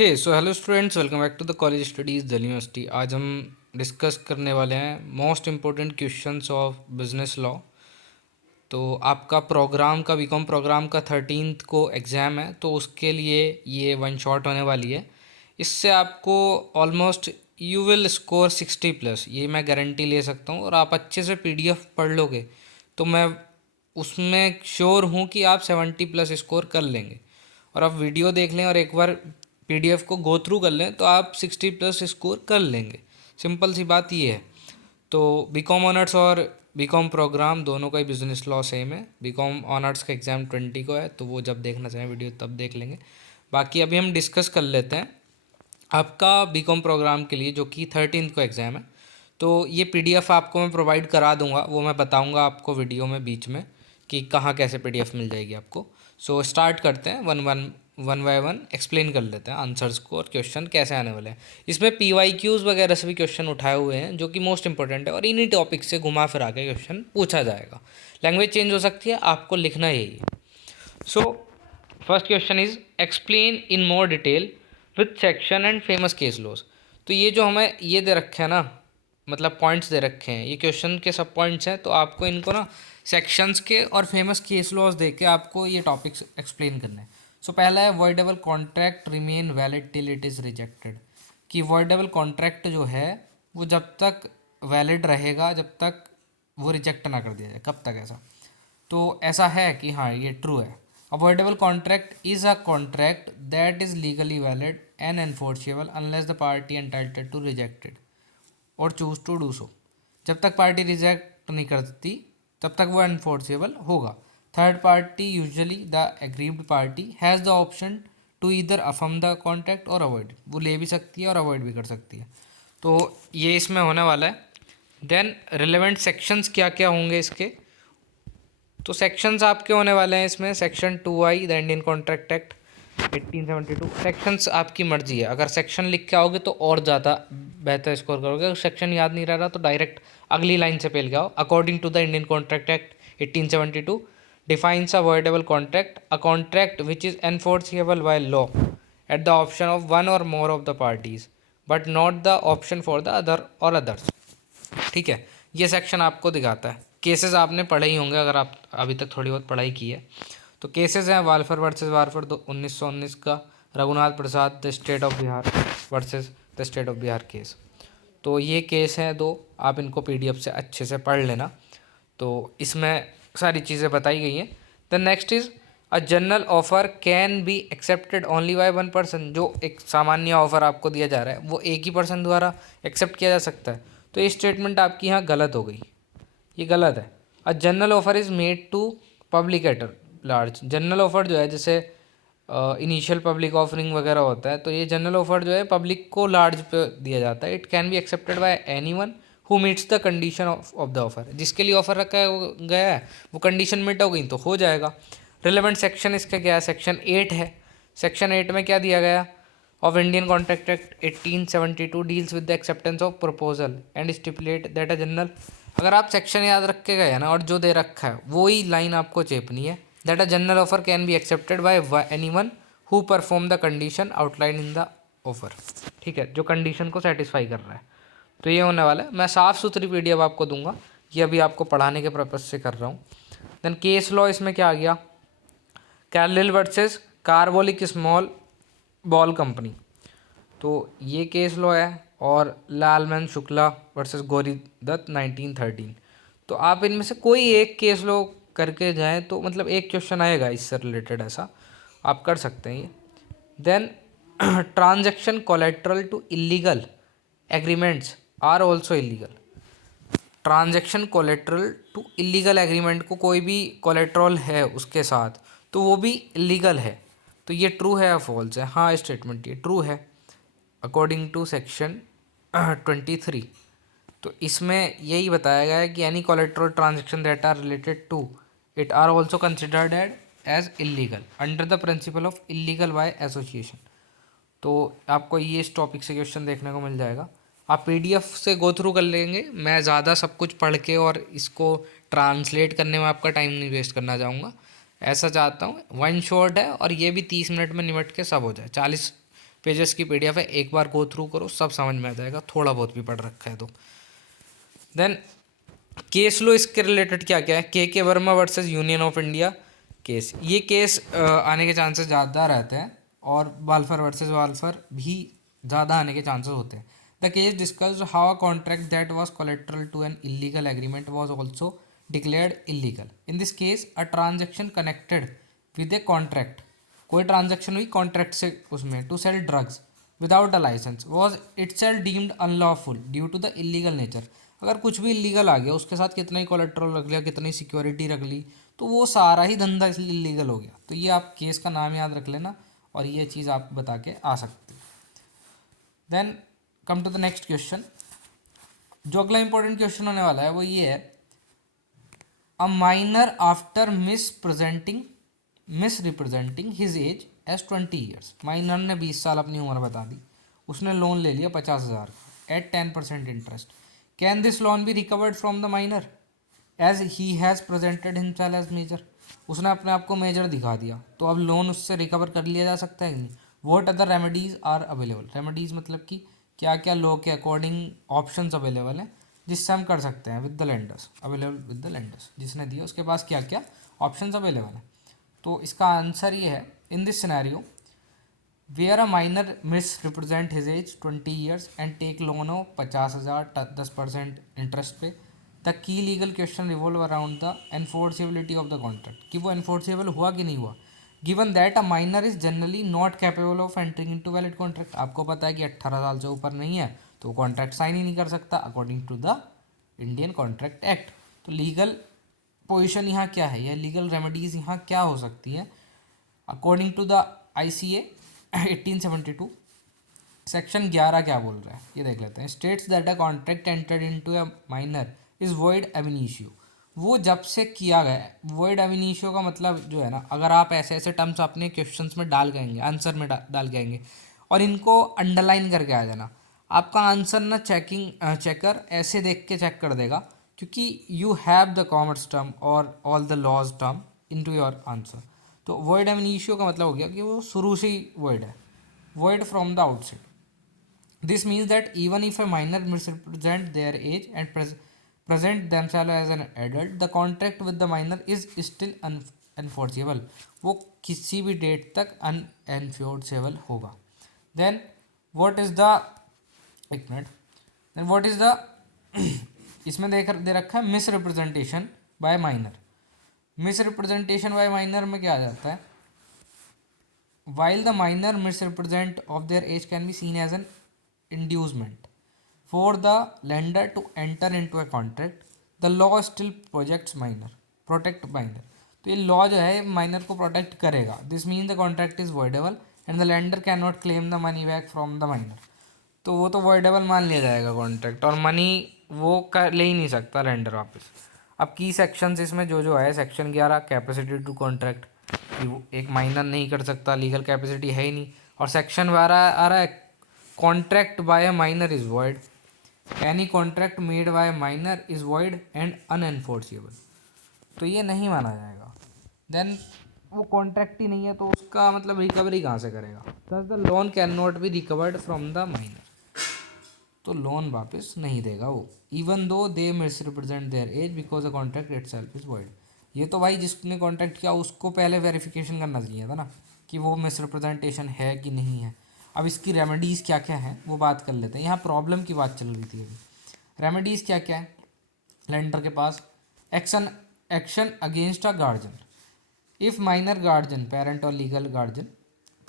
Hey so hello students, welcome back to the college studies Delhi University. आज हम discuss करने वाले हैं most important questions of business law. तो आपका प्रोग्राम का बीकॉम प्रोग्राम का 13th को एग्ज़ाम है, तो उसके लिए ये वन शॉट होने वाली है। इससे आपको ऑलमोस्ट यू विल स्कोर 60+, ये मैं गारंटी ले सकता हूँ। और आप अच्छे से पीडीएफ पढ़ लोगे तो मैं उसमें श्योर हूँ कि आप 70+ स्कोर कर लेंगे। और आप वीडियो देख लें और एक बार पीडीएफ को गो थ्रू कर लें तो आप 60+ स्कोर कर लेंगे। सिंपल सी बात ये है। तो बीकॉम ऑनर्स और बीकॉम प्रोग्राम दोनों का ही बिजनेस लॉ सेम है। बीकॉम ऑनर्स का एग्ज़ाम 20 को है, तो वो जब देखना चाहें वीडियो तब देख लेंगे। बाकी अभी हम डिस्कस कर लेते हैं आपका बीकॉम प्रोग्राम के लिए, जो कि 13th को एग्ज़ाम है। तो ये पीडीएफ आपको मैं प्रोवाइड करा दूंगा, वो मैं बताऊंगा आपको वीडियो में बीच में कि कहाँ कैसे पीडीएफ मिल जाएगी आपको। सो स्टार्ट करते हैं, वन बाय वन एक्सप्लेन कर लेते हैं आंसर्स को और क्वेश्चन कैसे आने वाले हैं। इसमें पीवाईक्यूज़ वगैरह से भी क्वेश्चन उठाए हुए हैं जो कि मोस्ट इंपॉर्टेंट है, और इन्हीं टॉपिक से घुमा फिरा के क्वेश्चन पूछा जाएगा। लैंग्वेज चेंज हो सकती है, आपको लिखना यही है। So first question is explain in more detail with section and famous case laws. तो ये जो हमें ये दे रखे हैं ना, मतलब पॉइंट्स दे रखे हैं, ये क्वेश्चन के सब पॉइंट्स हैं। तो आपको इनको ना सेक्शंस के और फेमस केस लॉज दे के आपको ये टॉपिक्स एक्सप्लेन करना है। सो पहला है voidable contract remain valid till it is rejected. कि वॉइडेबल कॉन्ट्रैक्ट जो है वो जब तक वैलिड रहेगा, जब तक वो रिजेक्ट ना कर दिया जाए। कब तक ऐसा? तो ऐसा है कि हाँ, ये ट्रू है। Avoidable contract is a contract that is legally valid and enforceable unless the party entitled to rejected और चूज टू डू सो। जब तक पार्टी रिजेक्ट नहीं करती तब तक वो एनफोर्सेबल होगा। Third party, usually the aggrieved party, has the option to either affirm the contract और अवॉइड। वो ले भी सकती है और अवॉइड भी कर सकती है। तो ये इसमें होने वाला है। देन रिलेवेंट सेक्शंस क्या क्या होंगे इसके। तो सेक्शंस आपके होने वाले हैं इसमें section 2I the Indian Contract Act 1872। Sections आपकी मर्जी है, अगर सेक्शन लिख के आओगे तो और ज़्यादा बेहतर स्कोर करोगे। अगर सेक्शन याद नहीं रह रहा तो डायरेक्ट अगली लाइन से पेल के आओ। According to the Indian Contract Act 1872 defines a voidable contract a contract which is enforceable by law at the option of one or more of the parties but not the option for the other or others. ठीक है, ये section आपको दिखाता है। Cases आपने पढ़े ही होंगे अगर आप अभी तक थोड़ी बहुत पढ़ाई की है। तो केसेस हैं वालफर वर्सेस वारफर 1919 का, Raghunath Prasad the state of Bihar versus the state of Bihar case. तो ये केस हैं दो, आप इनको पीडीएफ से अच्छे से पढ़ लेना। तो इसमें सारी चीज़ें बताई गई हैं। The next is a general offer can be accepted only by one person. जो एक सामान्य ऑफर आपको दिया जा रहा है वो एक ही पर्सन द्वारा एक्सेप्ट किया जा सकता है। तो ये स्टेटमेंट आपकी यहाँ गलत हो गई, ये गलत है। A general offer is made to public at large. General offer जो है, जैसे इनिशियल पब्लिक ऑफरिंग वगैरह होता है, तो ये जनरल ऑफर जो है पब्लिक को लार्ज पे दिया जाता है। It can be accepted by any one who meets the condition of the offer. जिसके लिए ऑफर रखा गया है वो कंडीशन मीट हो गई तो हो जाएगा। रिलेवेंट सेक्शन इसका क्या है? सेक्शन 8 है। सेक्शन 8 में क्या दिया गया? Of Indian Contract Act 1872 deals with the acceptance of proposal and stipulate that a general. अगर आप सेक्शन याद रख के गए ना और जो दे रखा है वो ही लाइन आपको चेपनी है। That a general offer can be accepted by any one who perform the condition outline in the offer. ठीक है, जो कंडीशन को सेटिस्फाई कर रहा है। तो ये होने वाला है। मैं साफ़ सुथरी पीडीएफ आपको दूंगा, ये अभी आपको पढ़ाने के पर्पज़ से कर रहा हूँ। देन केस लॉ इसमें क्या आ गया? Carlill versus Carbolic Smoke Ball Company. तो ये केस लॉ है। और लालमन शुक्ला वर्सेस गौरी दत्त 1913। तो आप इनमें से कोई एक केस लॉ करके जाएं तो मतलब एक क्वेश्चन आएगा इससे रिलेटेड, ऐसा आप कर सकते हैं ये। Then transaction collateral to illegal agreements are also illegal. Transaction collateral to illegal agreement को कोई भी कोलेट्रल है उसके साथ तो वो भी इलीगल है। तो ये ट्रू है या फॉल्स है? हाँ, स्टेटमेंट ये ट्रू है अकॉर्डिंग टू सेक्शन 23। तो इसमें यही बताया गया है कि any collateral transaction that are related to it are also considered as illegal under the principle of illegal by association. तो आपको ये इस टॉपिक से क्वेश्चन देखने को मिल जाएगा। आप पीडीएफ से गो थ्रू कर लेंगे। मैं ज़्यादा सब कुछ पढ़ के और इसको ट्रांसलेट करने में आपका टाइम नहीं वेस्ट करना चाहूँगा। ऐसा चाहता हूँ वन शॉट है और ये भी 30 मिनट में निपट के सब हो जाए। 40 पेजेस की पीडीएफ है, एक बार गो थ्रू करो, सब समझ में आ जाएगा, थोड़ा बहुत भी पढ़ रखा है तो। देन केस लो, इसके रिलेटेड क्या क्या है, के Verma versus union of India case, ये केस आने के चांसेस ज़्यादा रहते हैं, और वाल्फर वर्सेस वाल्फर भी ज़्यादा आने के चांसेस होते हैं। The case discussed how a contract that was collateral to an illegal agreement was also declared illegal. In this case a transaction connected with a contract, कोई ट्रांजेक्शन हुई कॉन्ट्रैक्ट से उसमें, to sell drugs without a licence was itself deemed unlawful due to the illegal nature. अगर कुछ भी illegal आ गया, उसके साथ कितना ही कोलेट्रल रख लिया, कितनी सिक्योरिटी रख ली, तो वो सारा ही धंधा इसलिए इलीगल हो गया। तो ये आप केस का नाम याद रख लेना, और ये चीज़ आप बता के आ सकते हो। Then come to the next question. जो अगला इंपॉर्टेंट क्वेश्चन होने वाला है वो ये है, a minor after misrepresenting his age age 20 years. Minor ने 20 साल अपनी उम्र बता दी, उसने लोन ले लिया 50,000 at 10% interest. Can this loan be recovered from the minor as he has presented himself as major. उसने अपने आप को मेजर दिखा दिया, तो अब लोन उससे रिकवर कर लिया जा सकता है कि नहीं। What other remedies are available. Remedies मतलब कि क्या क्या लॉ के अकॉर्डिंग ऑप्शंस अवेलेबल हैं जिससे हम कर सकते हैं with the lenders, available with the lenders, जिसने दिया उसके पास क्या क्या ऑप्शंस अवेलेबल हैं। तो इसका आंसर ये है, in this scenario where a minor misrepresent his age 20 years and take loan हो 50,000 10% interest pay, the key legal question revolve around the enforceability of the contract, कि वो एनफोर्सेबल हुआ कि नहीं हुआ। Given that a minor is generally not capable of entering into valid contract. आपको पता है कि 18 साल से ऊपर नहीं है तो वो कॉन्ट्रैक्ट साइन ही नहीं कर सकता according to the Indian Contract Act. तो लीगल पोजिशन यहाँ क्या है, या लीगल रेमेडीज़ यहाँ क्या हो सकती हैं according to the ICA 1872। Section 11 क्या बोल रहा है ये देख लेते हैं। States that a contract entered into a minor is void ab initio. वो जब से किया गया है, वॉइड एब इनिशियो का मतलब जो है ना, अगर आप ऐसे ऐसे टर्म्स अपने क्वेश्चंस में डाल गएंगे, आंसर में डाल के आएंगे, और इनको अंडरलाइन करके आ जाना, आपका आंसर ना चेकर ऐसे देख के चेक कर देगा, क्योंकि you have the commerce term or all the laws term into your answer. तो वॉइड एब इनिशियो का मतलब हो गया कि वो शुरू से ही वॉइड है, void from the outset. This means that even if a minor misrepresent their age and present themselves as an adult, the contract with the minor is still unenforceable. वो किसी भी डेट तक unenforceable होगा। Then what is the, एक मिनट, then what is the इसमें दे रखा है misrepresentation by minor. Misrepresentation by minor में क्या आ जाता है, while the minor misrepresent of their age can be seen as an inducement for the lender to enter into a contract, the law still protect minor। तो ये law जो है minor को protect करेगा। This mean the contract is voidable and the lender can not claim the money back from the minor. तो वो तो voidable मान लिया जाएगा कॉन्ट्रैक्ट, और मनी वो कर ले ही नहीं सकता लेंडर वापस। अब की सेक्शंस इसमें जो जो है, सेक्शन 11 कैपेसिटी टू कॉन्ट्रैक्ट, कि वो एक माइनर नहीं कर सकता, लीगल कैपेसिटी है ही नहीं। और सेक्शन 12 आ रहा है, contract by a minor is void, any contract made by minor is void and unenforceable. तो ये नहीं माना जाएगा। देन वो कॉन्ट्रैक्ट ही नहीं है तो उसका मतलब रिकवरी कहाँ से करेगा। Thus the loan can not be recovered from the minor, तो लोन वापस नहीं देगा वो, even though they misrepresent their age because the contract itself is void. ये तो भाई जिसने कॉन्ट्रैक्ट किया उसको पहले वेरिफिकेशन करना चाहिए था ना, कि वो मिस रिप्रेजेंटेशन है कि नहीं है। अब इसकी रेमेडीज़ क्या क्या हैं वो बात कर लेते हैं। यहाँ प्रॉब्लम की बात चल रही थी अभी। रेमेडीज़ क्या क्या है लेंडर के पास, action action against a guardian if minor guardian parent or legal guardian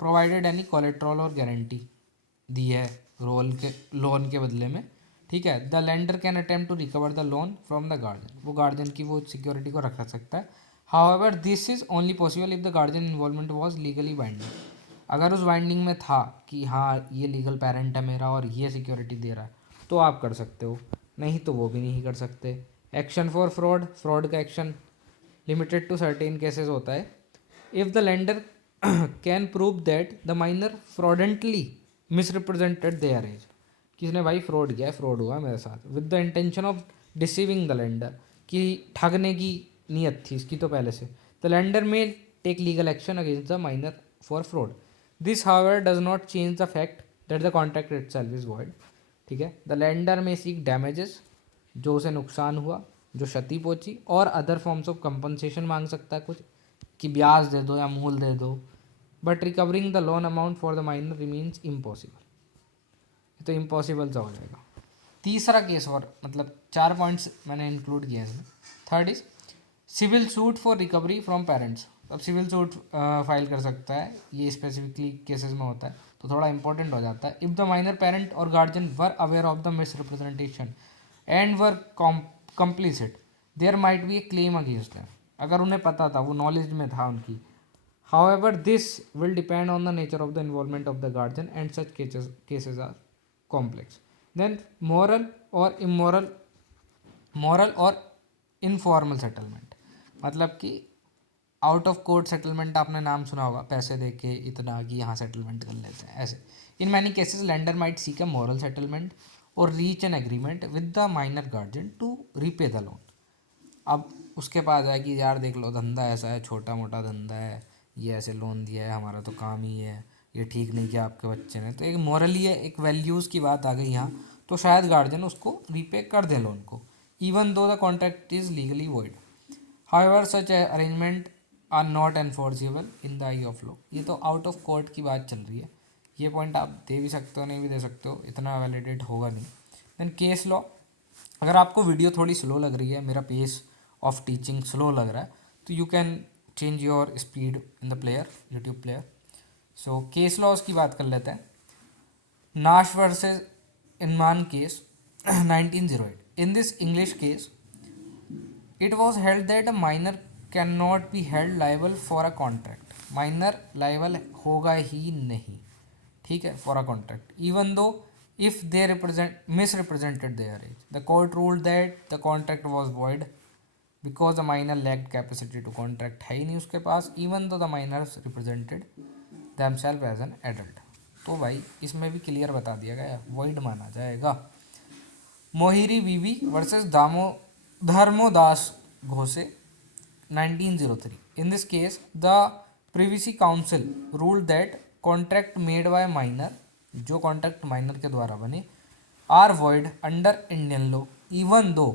provided any collateral or guarantee दी है रोल के लोन के बदले में, ठीक है। The lender can attempt to recover the loan from the guardian, वो गार्जियन की वो सिक्योरिटी को रख सकता है। However this is only possible if the guardian involvement was legally binding. अगर उस बाइंडिंग में था कि हाँ ये लीगल पेरेंट है मेरा और ये सिक्योरिटी दे रहा है, तो आप कर सकते हो, नहीं तो वो भी नहीं कर सकते। एक्शन फॉर फ्रॉड, फ्रॉड का action limited to certain cases होता है। If the lender can prove that the minor fraudulently misrepresented their age, किसने भाई फ्रॉड किया है, फ्रॉड हुआ मेरे साथ, with the intention of deceiving the lender, कि ठगने की नीयत थी इसकी तो पहले से, the lender may take legal action against the minor for fraud. This however does not change the fact that the contract itself is void. ठीक है, द लेंडर में सीक डैमेजेस, जो उसे नुकसान हुआ, जो क्षति पहुंची, और अदर फॉर्म्स ऑफ कंपनसेशन मांग सकता है कुछ, कि ब्याज दे दो या मूल दे दो, but recovering the loan amount for the minor remains impossible. तो इम्पॉसिबल सा हो जाएगा। तीसरा केस, और मतलब 4 पॉइंट्स मैंने इंक्लूड किए हैं इसमें। Third is civil suit for recovery from parents. अब सिविल सूट फाइल कर सकता है, ये स्पेसिफिकली केसेस में होता है, तो थोड़ा इंपॉर्टेंट हो जाता है। If the minor parent or guardian were aware of the misrepresentation and were complicit, there might be a claim against them. अगर उन्हें पता था, वो नॉलेज में था उनकी। However, this will depend on the nature of the involvement of the guardian, and such cases are complex. Then moral और informal settlement, मतलब कि आउट ऑफ कोर्ट सेटलमेंट आपने नाम सुना होगा, पैसे दे के इतना कि यहाँ सेटलमेंट कर लेते हैं ऐसे। In many cases lender might seek a moral settlement or reach an agreement with the minor guardian to repay the loan. अब उसके पास है कि यार देख लो, धंधा ऐसा है, छोटा मोटा धंधा है, ये ऐसे लोन दिया है, हमारा तो काम ही है, ये ठीक नहीं किया आपके बच्चे ने। तो एक मॉरली है, एक वैल्यूज़ की बात आ गई यहाँ, तो शायद गार्जियन उसको रीपे कर दे लोन को, even though the contract is legally void. However such arrangement are not enforceable in the eye of law. ये तो आउट ऑफ कोर्ट की बात चल रही है, ये पॉइंट आप दे भी सकते हो, नहीं भी दे सकते हो, इतना वैलिडेट होगा नहीं। देन केस लॉ, अगर आपको वीडियो थोड़ी स्लो लग रही है, मेरा पेस ऑफ टीचिंग स्लो लग रहा है, तो you can change your speed in the player, YouTube player. So case laws की बात कर लेते हैं। Nash versus Inman case 1908। In this English case it was held that a minor can not be held liable for a contract. Minor liable होगा ही नहीं, ठीक है, for a contract, even though if they misrepresented their age. The court ruled that the contract was void because the minor lacked capacity to contract, है ही नहीं उसके पास, even though the minors represented themselves as an adult। तो भाई इसमें भी clear बता दिया गया, void माना जाएगा। मोहिरी बीबी versus Dharmodas Ghose 1903। In this case, the Privacy Council ruled that contract made by minor, जो कॉन्ट्रैक्ट माइनर के द्वारा बने, are void under Indian law even though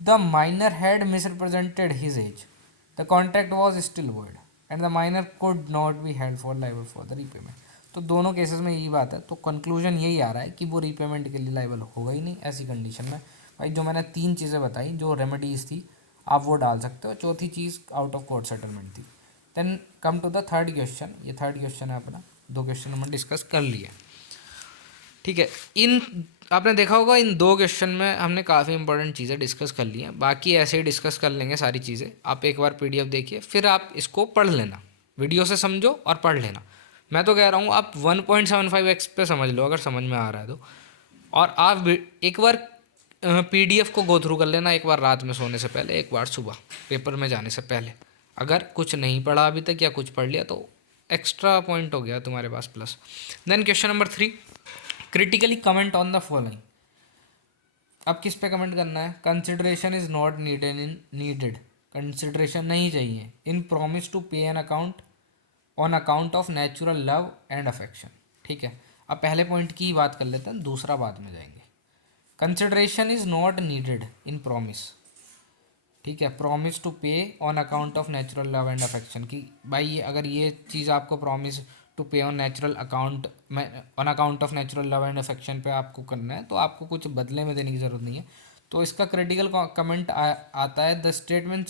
the minor had misrepresented his age. The contract was still void and the minor could not be held for liable for the repayment। तो दोनों cases में यही बात है, तो conclusion यही आ रहा है कि वो रीपेमेंट के लिए लाइबल होगा ही नहीं ऐसी कंडीशन में। भाई जो मैंने 3 चीज़ें बताई, जो रेमेडीज़ थी, आप वो डाल सकते हो। चौथी चीज़ आउट ऑफ कोर्ट सेटलमेंट थी। Then come to the third question. ये थर्ड क्वेश्चन है अपना, 2 क्वेश्चन हमने डिस्कस कर लिए, ठीक है। इन आपने देखा होगा इन 2 क्वेश्चन में हमने काफ़ी इंपॉर्टेंट चीज़ें डिस्कस कर ली हैं, बाकी ऐसे ही डिस्कस कर लेंगे सारी चीज़ें। आप एक बार पीडीएफ देखिए, फिर आप इसको पढ़ लेना, वीडियो से समझो और पढ़ लेना। मैं तो कह रहा हूँ आप 1.75x पे समझ लो अगर समझ में आ रहा है तो, और आप एक बार पीडीएफ को गो थ्रू कर लेना, एक बार रात में सोने से पहले, एक बार सुबह पेपर में जाने से पहले। अगर कुछ नहीं पढ़ा अभी तक या कुछ पढ़ लिया तो एक्स्ट्रा पॉइंट हो गया तुम्हारे पास plus. Then question number 3, critically comment on the following. अब किस पे कमेंट करना है? Consideration is not needed, consideration नहीं चाहिए in promise to pay an account on account of natural love and affection. ठीक है, अब पहले पॉइंट की बात कर लेते हैं, दूसरा बाद में जाएंगे। Consideration is not needed in promise, ठीक है, प्रॉमिस टू पे on account of natural love and affection की भाई अगर ये चीज़ आपको प्रॉमिस टू पे on natural account on account of natural love and affection पे आपको करना है, तो आपको कुछ बदले में देने की ज़रूरत नहीं है। तो इसका क्रिटिकल कमेंट आता है, the statement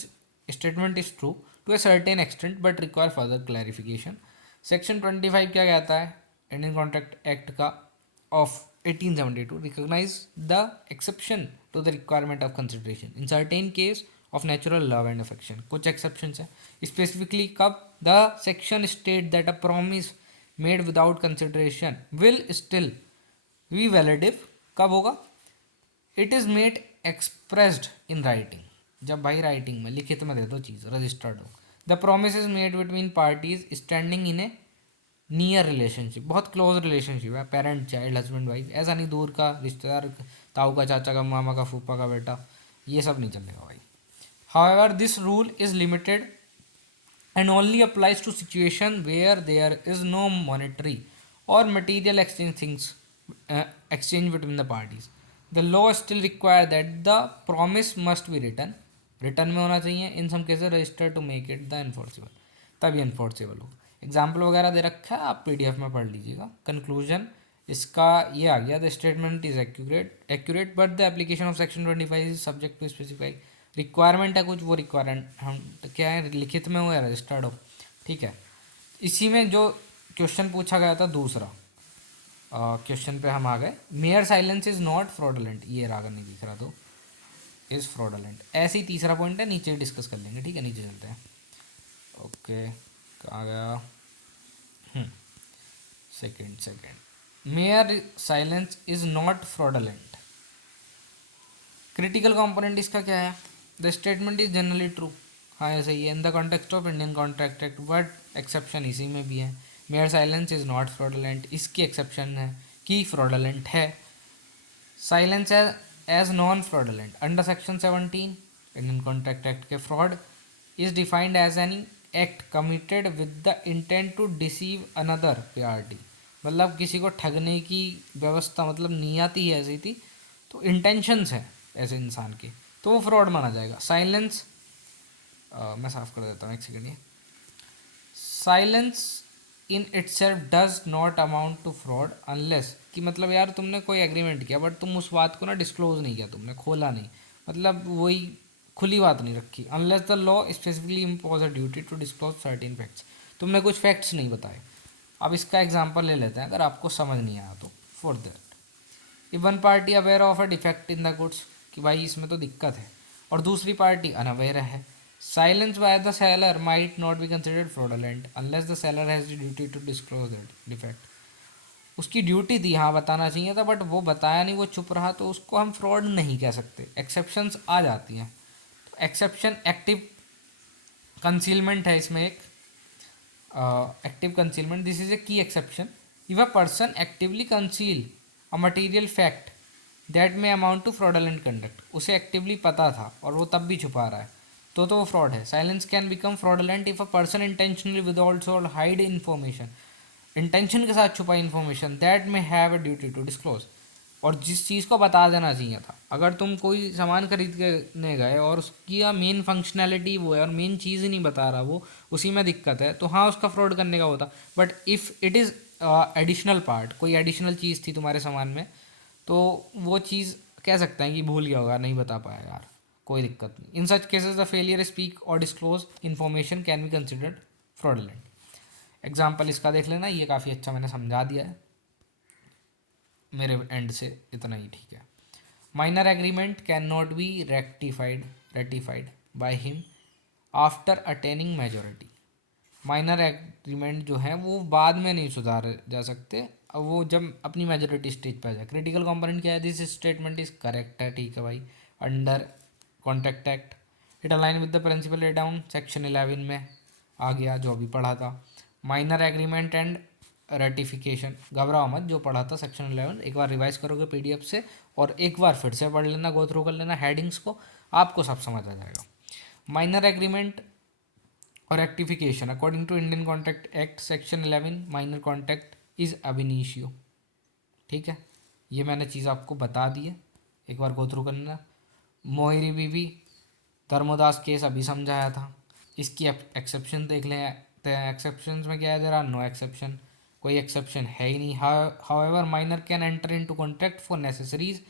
is true to a certain extent but require further clarification. Section 25 क्या कहता है इंडियन कॉन्ट्रैक्ट एक्ट का of 1872, recognize the exception to the requirement of consideration in certain case of natural love and affection। कुछ exceptions हैं specifically कब? the section state that a promise made without consideration will still be valid if कब होगा? it is made expressed in writing, जब भाई writing में लिखित में दे दो चीज़, रजिस्टर्ड हो। the promise is made between parties standing in a near relationship, बहुत क्लोज रिलेशनशिप है, पेरेंट चाइल्ड हस्बैंड वाइफ, ऐसा नहीं दूर का रिश्तेदार, ताऊ का चाचा का मामा का फूफा का बेटा, ये सब नहीं चलेगा भाई। However this rule is limited and only applies to situation where there is no monetary or material exchange between the parties. The law still require that the promise must be written में होना चाहिए, in some cases register to make it the enforceable, तभी enforceable हो। Example वगैरह दे रखा है, आप पीडीएफ में पढ़ लीजिएगा। कंक्लूजन इसका ये आ गया, the statement is accurate but the application of section 25 is subject to specify requirement है कुछ, वो रिक्वायरमेंट हम क्या है लिखित में हो या रजिस्टर्ड हो, ठीक है। इसी में जो क्वेश्चन पूछा गया था दूसरा क्वेश्चन पे हम आ गए, mayor silence is not fraudulent, ये रागा नहीं दिख रहा तो इज फ्रॉडलेंट, ऐसे ही तीसरा पॉइंट है, नीचे डिस्कस कर लेंगे, ठीक है। नीचे चलते हैं, ओके कहाँ गया, second mere silence is not fraudulent, critical component इसका क्या है, the statement is generally true, हाँ ऐसे ही है, in the context of Indian Contract Act, but exception इसी में भी है, mere silence is not fraudulent, इसकी एक्सेप्शन है कि फ्रॉडलेंट है, silence as non fraudulent under section 17 Indian Contract Act के, fraud is defined as any act committed with the intent to deceive another party, मतलब किसी को ठगने की व्यवस्था, मतलब नियत ही ऐसी थी, तो इंटेंशंस है ऐसे इंसान के, तो वो फ्रॉड माना जाएगा। साइलेंस मैं साफ कर देता हूँ एक सेकेंड, ये silence in itself does not amount to fraud unless, कि मतलब यार तुमने कोई एग्रीमेंट किया बट तुम उस बात को ना डिस्क्लोज नहीं किया, तुमने खोला नहीं, मतलब वही खुली बात नहीं रखी, unless the law specifically impose a duty to disclose certain facts, तुमने कुछ फैक्ट्स नहीं बताए। अब इसका एग्जांपल ले लेते हैं अगर आपको समझ नहीं आया तो, for that if one party aware of a defect in the goods, कि भाई इसमें तो दिक्कत है, और दूसरी पार्टी अनअवेयर है, silence by the seller might not be considered fraudulent unless the seller has the duty to disclose that defect, उसकी ड्यूटी थी हाँ बताना चाहिए था बट वो बताया नहीं, वो चुप रहा, तो उसको हम फ्रॉड नहीं कह सकते। एक्सेप्शंस आ जाती हैं, तो एक्सेप्शन एक्टिव कंसीलमेंट है इसमें एक, active concealment, this is a key exception, if a person actively conceal a material fact that may amount to fraudulent conduct, उसे एक्टिवली पता था और वो तब भी छुपा रहा है, तो वो फ्रॉड है। Silence can become fraudulent if a person intentionally with also hide information, intention के साथ छुपा इन्फॉर्मेशन दैट में have a duty to disclose, और जिस चीज़ को बता देना चाहिए था। अगर तुम कोई सामान खरीद के गए और उसकी मेन फंक्शनैलिटी वो है और मेन चीज़ ही नहीं बता रहा वो, उसी में दिक्कत है, तो हाँ उसका फ्रॉड करने का होता। But if it is additional part, कोई एडिशनल चीज़ थी तुम्हारे सामान में, तो वो चीज़ कह सकते हैं कि भूल गया होगा, नहीं बता पाया यार, कोई दिक्कत नहीं। In such cases the failure speak or disclose information can be considered fraudulent. Example इसका देख लेना, ये काफ़ी अच्छा मैंने समझा दिया है मेरे एंड से, इतना ही ठीक है। Minor agreement can not be ratified by him after attaining majority, minor agreement जो है वो बाद में नहीं सुधारे जा सकते, अब वो जब अपनी मेजोरिटी स्टेज पर आ जाए। क्रिटिकल कंपोनेंट क्या है, दिस स्टेटमेंट इज करेक्ट है, ठीक है भाई, under contract act, it align with the principle laid down section 11 में आ गया जो अभी पढ़ा था। माइनर एग्रीमेंट एंड रेटिफिकेशन, घबराओ मत, जो पढ़ा था सेक्शन 11 एक बार रिवाइज करोगे पीडीएफ से और एक बार फिर से पढ़ लेना, गो थ्रू कर लेना हेडिंग्स को, आपको सब समझ आ जाएगा। माइनर एग्रीमेंट और rectification according to Indian Contract Act section 11 minor contract is ab initio, ठीक है, ये मैंने चीज़ आपको बता दी है, एक बार गो थ्रू कर लेना। मोहिरी बीवी धर्मोदास केस अभी समझाया था, इसकी एक्सेप्शन देख लें, एक्सेप्शन में क्या है, देयर आर नो एक्सेप्शन, कोई एक्सेप्शन है ही नहीं। However minor can enter into contract for necessaries,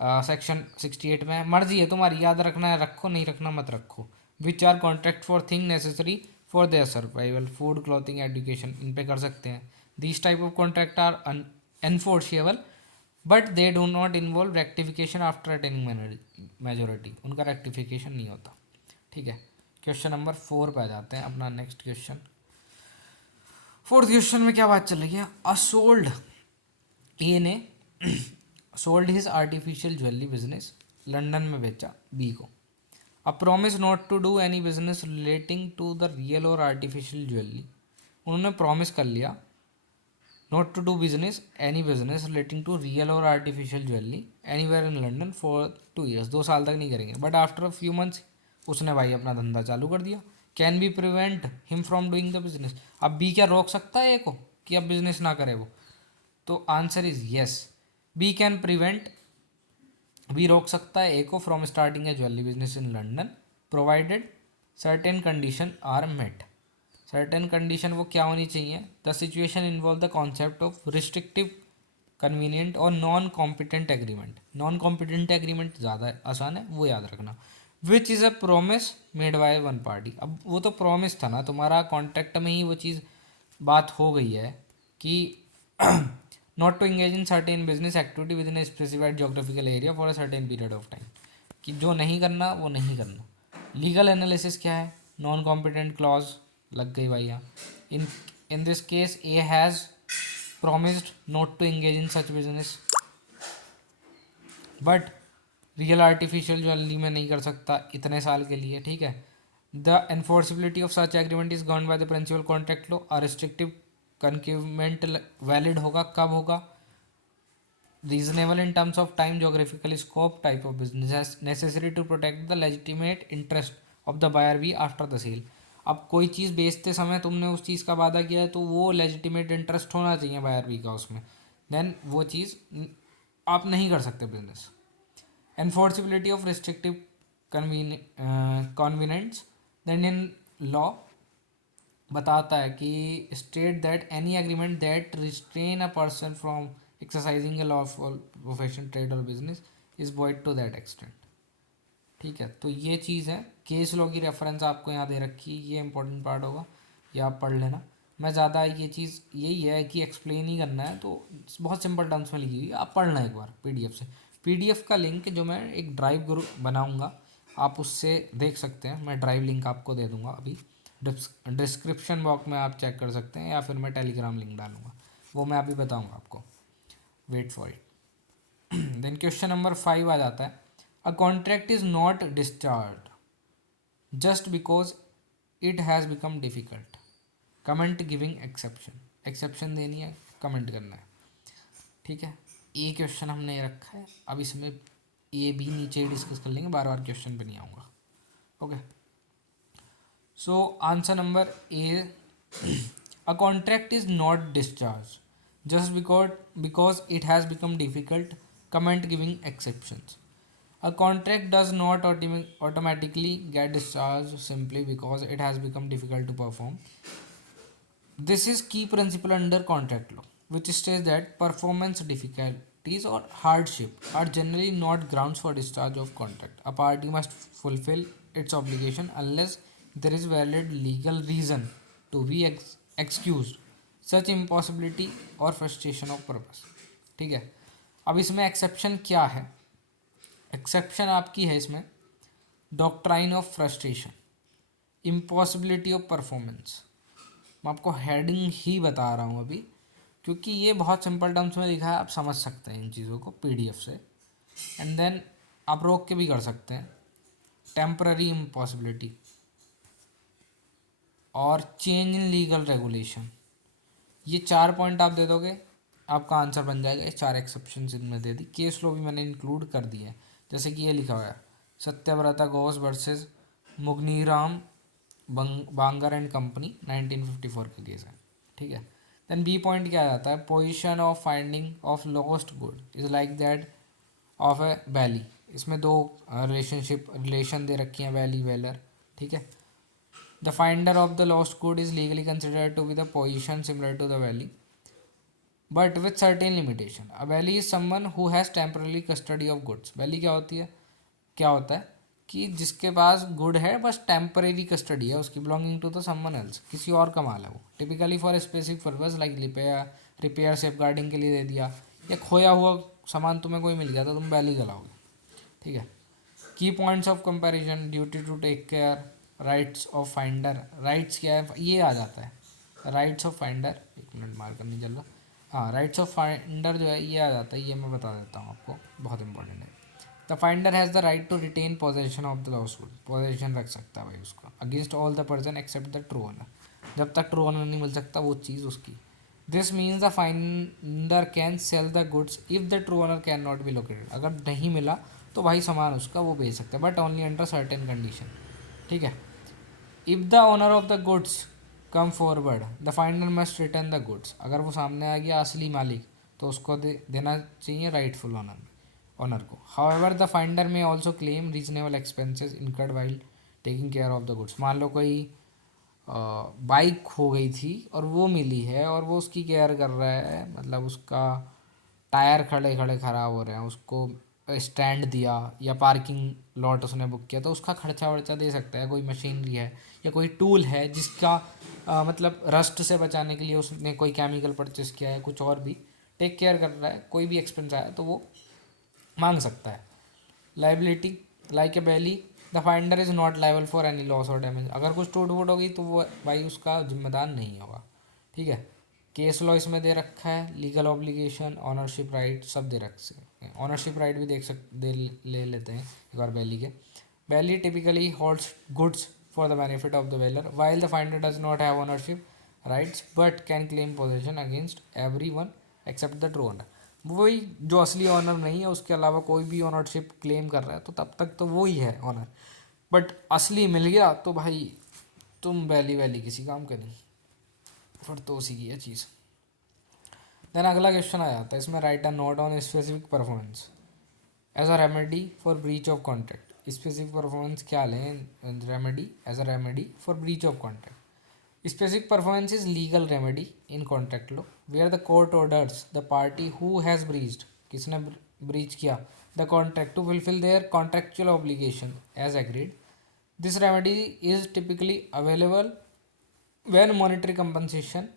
section 68 में, मर्जी है तुम्हारी, याद रखना है रखो, नहीं रखना मत रखो, which are contract for thing necessary for their survival, food clothing education, इन पे कर सकते हैं। These type of contract are enforceable but they do not involve rectification after attaining majority, उनका रेक्टिफिकेशन नहीं होता, ठीक है। क्वेश्चन नंबर 4 पे आ जाते हैं, अपना नेक्स्ट क्वेश्चन। फोर्थ क्वेश्चन में क्या बात चल रही है, असोल्ड ए ने sold his artificial jewellery business, London में बेचा बी को, a promise not to do any business relating to the real और आर्टिफिशियल ज्वेलरी, उन्होंने प्रॉमिस कर लिया not to do business any business relating to real और artificial jewellery anywhere in London for 2 years, 2 साल तक नहीं करेंगे, but after a few months उसने भाई अपना धंधा चालू कर दिया, can be prevent him from doing the business. अब बी क्या रोक सकता है ए को कि अब बिजनेस ना करे वो? तो answer is yes, B can prevent, B रोक सकता है ए को from starting a jewellery business in London provided certain condition are met. Certain condition वो क्या होनी चाहिए? The situation involve the concept of restrictive, convenient और non competent agreement. Non competent agreement ज़्यादा आसान है, वो याद रखना। Which is a promise made by one party. अब वो तो प्रॉमिस था ना, तुम्हारा कॉन्ट्रैक्ट में ही वो चीज़ बात हो गई है कि not to engage in certain business activity within a specified geographical area for a certain period of time, कि जो नहीं करना वो नहीं करना। लीगल एनालिसिस क्या है? नॉन कॉम्पिटेंट क्लॉज लग गई भाई यहाँ। इन this case A has promised not to engage in such business, but real artificial jewellery में नहीं कर सकता इतने साल के लिए, ठीक है। The enforceability of such agreement is govern by the principle contract law. और रिस्ट्रिक्टिव कन्क्यूमेंट वैलिड होगा कब होगा? Reasonable in terms of time, geographical scope, type of business, necessary to protect the legitimate interest of the buyer we after the sale. अब कोई चीज़ बेचते समय तुमने उस चीज़ का वादा किया है तो वो लेजिटिमेट इंटरेस्ट होना चाहिए बायर वी का उसमें, देन वो चीज़ आप नहीं कर सकते business. Enforceability of restrictive convenience, the Indian law बताता है कि state that any agreement that restrain a person from exercising a lawful profession, trade और business is void to that extent. ठीक है, तो ये चीज़ है। केस लॉ की रेफरेंस आपको यहाँ दे रखी है, ये इंपॉर्टेंट पार्ट होगा, ये आप पढ़ लेना। मैं ज़्यादा ये चीज़ यही है कि एक्सप्लेन ही करना है, तो बहुत सिंपल टर्म्स में लिखी हुई है, आप पढ़ना एक बार पीडीएफ से। पीडीएफ का लिंक जो मैं एक ड्राइव ग्रुप बनाऊँगा आप उससे देख सकते हैं, मैं ड्राइव लिंक आपको दे दूँगा अभी डिस्क्रिप्शन बॉक्स में, आप चेक कर सकते हैं, या फिर मैं टेलीग्राम लिंक डालूँगा, वो मैं अभी बताऊँगा आपको, wait for it. Then question number 5 आ जाता है, a contract is not discharge just because it has become difficult, comment giving exception. Exception देनी है, कमेंट करना है, ठीक है। ए क्वेश्चन हमने रखा है, अब इसमें ए बी नीचे डिस्कस कर लेंगे, बार बार क्वेश्चन पे नहीं आऊँगा, okay. So answer number A, a contract is not discharge just because it has become difficult, comment giving exceptions. A contract does not automatically get discharged simply because it has become difficult to perform. This is key principle under contract law, which states that performance difficulties or hardship are generally not grounds for discharge of contract. A party must fulfill its obligation unless there is valid legal reason to be excused such impossibility or frustration of purpose. ठीक है, अब इसमें exception क्या है? Exception आपकी है इसमें doctrine of frustration, impossibility of performance. मैं आपको हेडिंग ही बता रहा हूँ अभी, क्योंकि ये बहुत सिंपल टर्म्स में लिखा है, आप समझ सकते हैं इन चीज़ों को पीडीएफ से, एंड देन आप रोक के भी कर सकते हैं। टेम्पररी इम्पॉसिबिलिटी और चेंज इन लीगल रेगुलेशन, ये 4 पॉइंट आप दे दोगे, आपका आंसर बन जाएगा। ये 4 एक्सेप्शन इनमें दे दी। केस लॉ भी मैंने इंक्लूड कर दिया है, जैसे कि ये लिखा हुआ है Satyabrata Ghosh versus Mugneeram Bangur and company 1954 का केस है, ठीक है। देन बी पॉइंट क्या आ जाता है, position of finding of lost good is like that of A valley. इसमें 2 रिलेशन दे रखी हैं, वैली वेलर, ठीक है। The finder of the lost good is legally considered to be the position similar to the bailee but with certain limitation. A bailee is someone who has temporary custody of goods. Bailee क्या होती है, क्या होता है कि जिसके पास good है बस टेम्परेरी कस्टडी है उसकी, belonging to the someone else, किसी और का माल है वो, typically for specific purpose like repair safeguarding के लिए दे दिया, या खोया हुआ सामान तुम्हें कोई मिल गया तो तुम वैली जलाओगे, ठीक है। Key points of comparison, duty to take care, rights of finder. Rights क्या है, ये आ जाता है राइट्स ऑफ फाइंडर, एक मिनट मार्कर नहीं चल रहा, हाँ राइट्स ऑफ फाइंडर जो है ये आ जाता है, ये मैं बता देता हूँ आपको, बहुत इंपॉर्टेंट है। The finder has the right to retain possession of the lost good, possession रख सकता है भाई उसका, against all the person except the true owner, जब तक ट्रू ओनर नहीं मिल सकता वो चीज़ उसकी। This means the finder can sell the goods if the true owner can not be located. अगर नहीं मिला तो भाई सामान उसका वो बेच सकता है, but only under certain condition, ठीक है। If the owner of the goods come forward the finder must return the goods. अगर वो सामने आ गया असली मालिक तो उसको देना चाहिए राइटफुल ओनर को। हाउएवर द फाइंडर में also claim reasonable expenses incurred while taking care of the goods. मान लो कोई बाइक खो गई थी और वो मिली है और वो उसकी केयर कर रहा है, मतलब उसका टायर खड़े खड़े ख़राब हो रहे हैं, उसको स्टैंड दिया या पार्किंग लॉट उसने बुक किया, तो उसका खर्चा वर्चा दे सकता है। कोई मशीनरी है या कोई टूल है जिसका मतलब रस्ट से बचाने के लिए उसने कोई केमिकल परचेस किया है, कुछ और भी टेक केयर कर रहा है, कोई भी एक्सपेंस आया तो वो मांग सकता है। Liability like a bailee the finder is not liable for any loss और डैमेज। अगर कुछ टूट फूट होगी तो वो भाई उसका जिम्मेदार नहीं होगा, ठीक है। केस लॉ इसमें दे रखा है, लीगल ऑब्लिगेशन, ऑनरशिप राइट सब दे रखे हैं। ऑनरशिप राइट भी देख दे ले लेते हैं एक बार बैली के। Bailee typically holds goods for the benefit of the bailor while the finder does not have ownership rights but can claim possession against every one except the true owner. वही जो असली ऑनर नहीं है उसके अलावा कोई भी ऑनरशिप क्लेम कर रहा है तो तब तक तो वो ही है ऑनर, बट असली मिल गया तो भाई तुम बैली वैली किसी काम के नहीं, फिर तो उसी की है चीज़। देन अगला क्वेश्चन आ जाता है इसमें, write a note on specific performance as a remedy for breach of contract. Specific performance क्या लें, remedy as a remedy for breach of contract. Specific performance is legal remedy in contract law where the court orders the party who has breached, किसने breach किया, the contract to fulfill their contractual obligation as agreed. This remedy is typically available when monetary compensation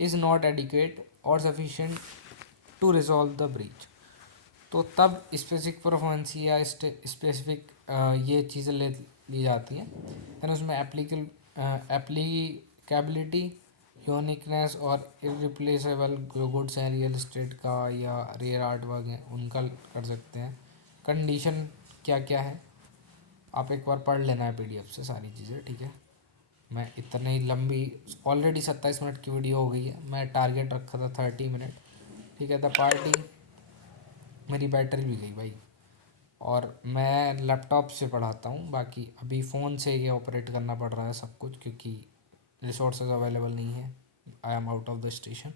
is not adequate or sufficient to resolve the breach. तो तब specific performance या specific ये चीज़ें ले ली जाती हैं। देन उसमें एप्लीकेबिलिटी, यूनिकनेस और इरिप्लेसेबल जो गुड्स हैं रियल इस्टेट का या रेयर आर्ट वर्क हैं उनका कर सकते हैं। कंडीशन क्या क्या है आप एक बार पढ़ लेना है पीडीएफ से सारी चीज़ें, ठीक है। मैं इतनी लंबी ऑलरेडी 27 मिनट की वीडियो हो गई है, मैं टारगेट रखा था 30 मिनट, ठीक है। द पार्टी मेरी बैटरी भी गई भाई और मैं लैपटॉप से पढ़ाता हूँ, बाकी अभी फ़ोन से ये ऑपरेट करना पड़ रहा है सब कुछ क्योंकि रिसोर्सेज अवेलेबल नहीं है, I am out of the station.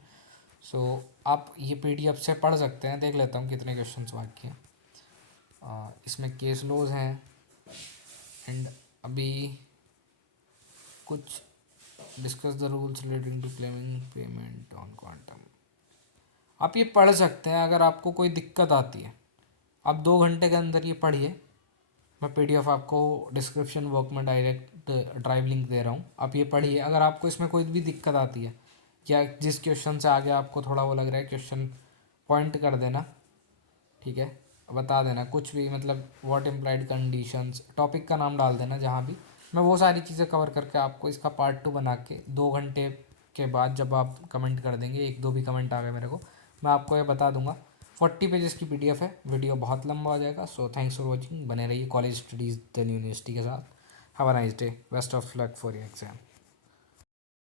So आप ये पीडीएफ से पढ़ सकते हैं। देख लेता हूँ कितने क्वेश्चंस बाकी हैं। इसमें केस लॉज हैं एंड अभी कुछ discuss the rules relating to claiming payment on quantum. आप ये पढ़ सकते हैं, अगर आपको कोई दिक्कत आती है आप 2 घंटे के अंदर ये पढ़िए। मैं पीडीएफ आपको डिस्क्रिप्शन बॉक्स में डायरेक्ट ड्राइव लिंक दे रहा हूँ, आप ये पढ़िए। अगर आपको इसमें कोई भी दिक्कत आती है या जिस क्वेश्चन से आगे आपको थोड़ा वो लग रहा है क्वेश्चन पॉइंट कर देना, ठीक है, बता देना कुछ भी, मतलब व्हाट इम्प्लाइड कंडीशंस, टॉपिक का नाम डाल देना जहाँ भी। मैं वो सारी चीज़ें कवर करके आपको इसका पार्ट 2 बना के 2 घंटे के बाद जब आप कमेंट कर देंगे, 1-2 भी कमेंट आ गए मेरे को, मैं आपको ये बता दूंगा। 40 पेजेस की पीडीएफ है, वीडियो बहुत लंबा हो जाएगा। सो थैंक्स फॉर वॉचिंग, बने रहिए कॉलेज स्टडीज़ दिल्ली यूनिवर्सिटी के साथ। Have a nice day, best of luck for your exam.